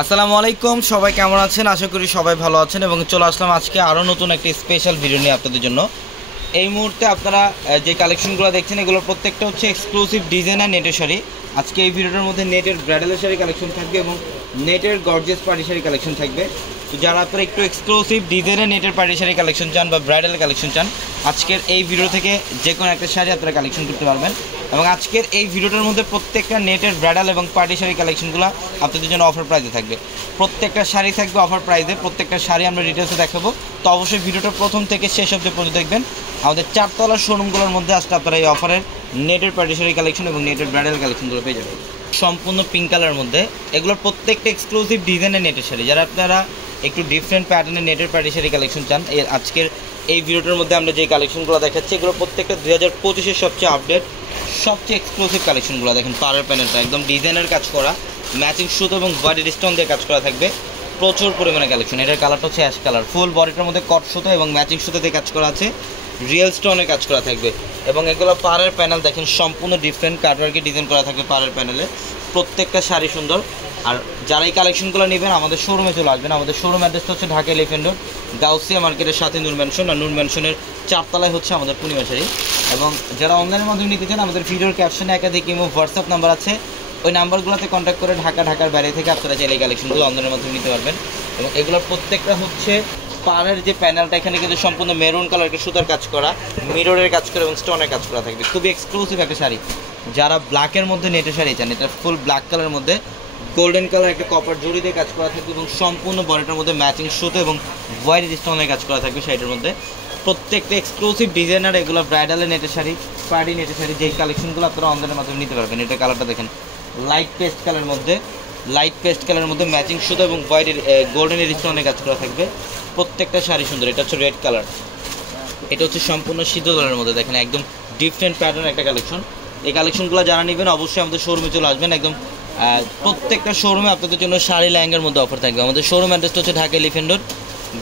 আসসালামু আলাইকুম, সবাই কেমন আছেন? আশা করি সবাই ভালো আছেন এবং চলে আসলাম আজকে আরও নতুন একটি স্পেশাল ভিডিও নিয়ে আপনাদের জন্য। এই মুহূর্তে আপনারা যে কালেকশনগুলো দেখছেন এগুলো প্রত্যেকটা হচ্ছে এক্সক্লুসিভ ডিজাইনার নেটের শাড়ি। আজকে এই ভিডিওটার মধ্যে নেটের ব্রাইডালের শাড়ি কালেকশন থাকবে এবং নেটের গর্জিয়াস পার্টি শাড়ি কালেকশন থাকবে। তো যারা আপনারা একটু এক্সক্লুসিভ ডিজাইনের নেটের পার্টি শাড়ি কালেকশন চান বা ব্রাইডাল কালেকশন চান, আজকের এই ভিডিও থেকে যে কোনো একটা শাড়ি আপনারা কালেকশন করতে পারবেন। এবং আজকের এই ভিডিওটার মধ্যে প্রত্যেকটা নেটের ব্রাইডাল এবং পার্টি শাড়ি কালেকশনগুলো আপনাদের জন্য অফার প্রাইসে থাকবে। প্রত্যেকটা শাড়ি থাকবে অফার প্রাইসে, প্রত্যেকটা শাড়ি আমরা ডিটেলসে দেখাবো। তো অবশ্যই ভিডিওটা প্রথম থেকে শেষ অবধি পর্যন্ত দেখবেন। আমাদের চারতলার শোরুমগুলোর মধ্যে আসলে আপনারা এই অফারের নেটের পার্টি শাড়ি কালেকশন এবং নেটের ব্রাইডাল কালেকশনগুলো পেয়ে যাবেন সম্পূর্ণ পিঙ্ক কালারের মধ্যে। এগুলোর প্রত্যেকটা এক্সক্লুসিভ ডিজাইনের নেটের শাড়ি। যারা আপনারা একটু ডিফারেন্ট প্যাটার্নের নেটের পার্টি শাড়ি কালেকশন চান, আজকের এই ভিডিওটার মধ্যে আমরা যে কালেকশনগুলো দেখাচ্ছি এগুলো প্রত্যেকটা 2025-এর সবচেয়ে আপডেট, সবচেয়ে এক্সক্লুসিভ কালেকশনগুলো। দেখেন পাড়ের প্যানেলটা একদম ডিজাইনের কাজ করা, ম্যাচিং সুতো এবং বডি স্টোন দিয়ে কাজ করা থাকবে। প্রচুর পরিমাণে কালেকশন। এটার কালারটা হচ্ছে অ্যাশ কালার, ফুল বডিটার মধ্যে কট সুতো এবং ম্যাচিং সুতো দিয়ে কাজ করা আছে, রিয়েল স্টোনের কাজ করা থাকবে। এবং এগুলো পাড়ের প্যানেল দেখেন সম্পূর্ণ ডিফারেন্ট কাটওয়ার্কে ডিজাইন করা থাকবে পাড়ের প্যানেলে। প্রত্যেকটা শাড়ি সুন্দর। আর যারা এই কালেকশনগুলো নেবেন আমাদের শোরুমে চলে আসবেন। আমাদের শোরুম অ্যাড্রেসটা হচ্ছে ঢাকা এলিফ্যান্ট রোড, গাউসিয়া মার্কেটের সাথে নূর ম্যানশন, আর নূর ম্যানশনের চারতলায় হচ্ছে আমাদের পূর্ণিমা শাড়ি। এবং যারা অনলাইনের মাধ্যমে নিতে চান আমাদের ভিডিওর ক্যাপশনে একাধিক ইমো হোয়াটসঅ্যাপ নাম্বার আছে, ওই নাম্বারগুলোতে কন্ট্যাক্ট করে ঢাকার বাইরে থেকে আপনারা চাইলে এই কালেকশনগুলো অনলাইনের মাধ্যমে নিতে পারবেন। এবং এগুলোর প্রত্যেকটা হচ্ছে পাড়ের যে প্যানেলটা এখানে কিন্তু সম্পূর্ণ মেরুন কালারকে সুতার কাজ করা, মিররের কাজ করা এবং স্টোনের কাজ করা থাকবে। খুবই এক্সক্লুসিভ একটা শাড়ি। যারা ব্ল্যাকের মধ্যে নেটের শাড়ি চান, এটা ফুল ব্ল্যাক কালারের মধ্যে গোল্ডেন কালার একটা কপার জড়ি দিয়ে কাজ করা থাকবে এবং সম্পূর্ণ বডিটার মধ্যে ম্যাচিং সুতো এবং হোয়াইট স্টোনের কাজ করা থাকবে শাড়িটার মধ্যে। প্রত্যেকটা এক্সক্লুসিভ ডিজাইনার এগুলো ব্রাইডালের নেটের শাড়ি, পার্টি নেটের শাড়ি, যেই কালেকশনগুলো আপনারা অনলাইনের মাধ্যমে নিতে পারবেন। এটা কালারটা দেখেন লাইট পেস্ট কালারের মধ্যে ম্যাচিং সুতো এবং হোয়াইটের গোল্ডেনের স্টোনের কাজ করা থাকবে। প্রত্যেকটা শাড়ি সুন্দর। এটা হচ্ছে রেড কালার, এটা হচ্ছে সম্পূর্ণ সিদ্ধ কালারের মধ্যে দেখেন একদম ডিফারেন্ট প্যাটার্ন একটা কালেকশন। এই কালেকশনগুলো যারা নেবেন অবশ্যই আমাদের শোরুমে চলে আসবেন। একদম প্রত্যেকটা শোরুমে আপনাদের জন্য শাড়ি লেহেঙ্গার মধ্যে অফার থাকবে। আমাদের শোরুম অ্যাড্রেসটা হচ্ছে ঢাকা এলিফ্যান্ট রোড,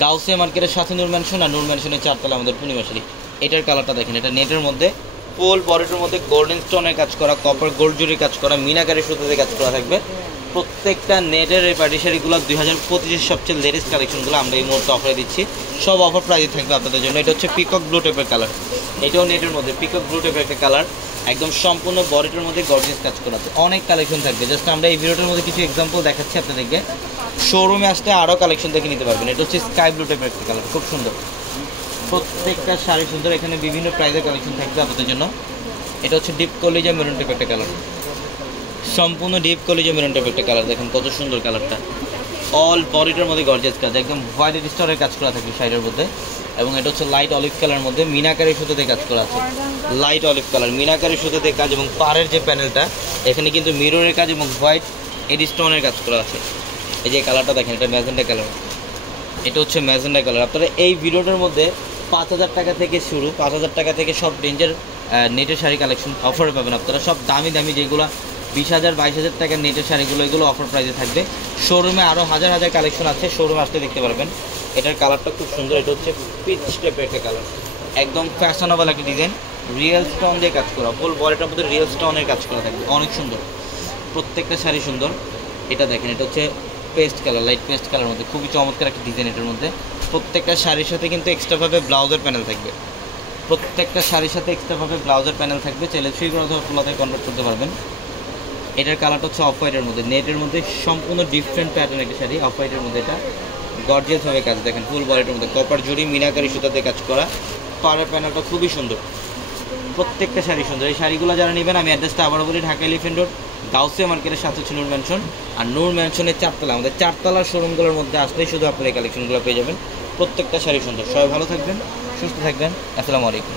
গাউসিয়া মার্কেটের সাথে নূর ম্যানশন, আর নূর ম্যানশনের চারতলা আমাদের পূর্ণিমা শাড়ি। এটার কালারটা দেখেন, এটা নেটের মধ্যে ফুল বডিটার মধ্যে গোল্ডেন স্টোনের কাজ করা, কপার গোল্ড জুরির কাজ করা, মিনাকারি সুতোতে কাজ করা থাকবে। প্রত্যেকটা নেটের এই পার্টি শাড়িগুলো 2025-এর সবচেয়ে লেটেস্ট কালেকশনগুলো আমরা এই মুহূর্তে অফারে দিচ্ছি। সব অফার প্রাইসে থাকবে আপনাদের জন্য। এটা হচ্ছে পিকক ব্লু টাইপের কালার, এটাও নেটের মধ্যে পিকক ব্লু টাইপের একটা কালার, একদম সম্পূর্ণ বডিটার মধ্যে গর্জিয়াস কাজ করা আছে। অনেক কালেকশন থাকবে, জাস্ট আমরা এই ভিডিওটার মধ্যে কিছু এক্সাম্পল দেখাচ্ছি আপনাদেরকে। শোরুমে আসতে আরও কালেকশন দেখে নিতে পারবেন। এটা হচ্ছে স্কাই ব্লু টাইপের একটা কালার, খুব সুন্দর। প্রত্যেকটা শাড়ি সুন্দর। এখানে বিভিন্ন প্রাইসের কালেকশন থাকবে আপনাদের জন্য। এটা হচ্ছে ডিপ কলিজা মেরুন টাইপের একটা কালার, সম্পূর্ণ ডিপ কলিজা মেরুন টাইপের একটা কালার। দেখেন কত সুন্দর কালারটা, অল বডিটার মধ্যে গর্জিয়াস কাজ, একদম হোয়াইট স্টোনের কাজ করা থাকবে শাড়ির মধ্যে। এবং এটা হচ্ছে লাইট অলিভ কালার মধ্যে মিনাকারি সুতোতে কাজ করা আছে, লাইট অলিভ কালার মিনাকারি সুতোতে কাজ। এবং পাড়ের যে প্যানেলটা এখানে কিন্তু মিররের কাজ এবং হোয়াইট এডি স্টোনের কাজ করা আছে। এই যে কালারটা দেখেন, এটা ম্যাজেন্ডা কালার, এটা হচ্ছে ম্যাজেন্ডা কালার। আপনারা এই ভিডিওটার মধ্যে 5000 টাকা থেকে শুরু, 5000 টাকা থেকে সব রেঞ্জের নেটের শাড়ি কালেকশন অফারে পাবেন আপনারা। সব দামি যেগুলো 20,000 22,000 টাকার নেটের শাড়িগুলো, এগুলো অফার প্রাইসে থাকবে। শোরুমে আরও হাজার কালেকশন আছে, শোরুমে আসতে দেখতে পারবেন। এটার কালারটা খুব সুন্দর, এটা হচ্ছে পিচ টাইপের একটা কালার, একদম ফ্যাশনেবল একটা ডিজাইন, রিয়েল স্টোন দিয়ে কাজ করা, ফুল বডিটার মধ্যে রিয়েল স্টোনের কাজ করা থাকবে, অনেক সুন্দর। প্রত্যেকটা শাড়ি সুন্দর। এটা দেখেন, এটা হচ্ছে পেস্ট কালার, লাইট পেস্ট কালারের মধ্যে খুবই চমৎকার একটা ডিজাইন। এটার মধ্যে প্রত্যেকটা শাড়ির সাথে কিন্তু এক্সট্রাভাবে ব্লাউজের প্যানেল থাকবে, প্রত্যেকটা শাড়ির সাথে এক্সট্রাভাবে ব্লাউজের প্যানেল থাকবে। চাইলে ফ্রিগুলোতে কন্ট্যাক্ট করতে পারবেন। এটার কালারটা হচ্ছে অফ হোয়াইটের মধ্যে, নেটের মধ্যে সম্পূর্ণ ডিফারেন্ট প্যাটার্ন একটা শাড়ি, অফ হোয়াইটের মধ্যে। এটা গর্জিয়াসভাবে কাজ দেখেন, ফুল বডিটার মধ্যে কপার জুড়ি মিনাকারি সুতাতে কাজ করা, পাড়ের প্যানেলটা খুবই সুন্দর। প্রত্যেকটা শাড়ি সুন্দর। এই শাড়িগুলো যারা নেবেন, আমি অ্যাড্রেসটা আবারও বলি, ঢাকা এলিফ্যান্ট রোড, গাউসিয়া মার্কেটের সাথে হচ্ছে নূর ম্যানশন, আর নূর ম্যানশনের চারতলা। আমাদের চারতলার শোরুমগুলোর মধ্যে আসলেই শুধু আপনারা এই কালেকশনগুলো পেয়ে যাবেন। প্রত্যেকটা শাড়ি সুন্দর। সবাই ভালো থাকবেন, সুস্থ থাকবেন। আসসালামু আলাইকুম।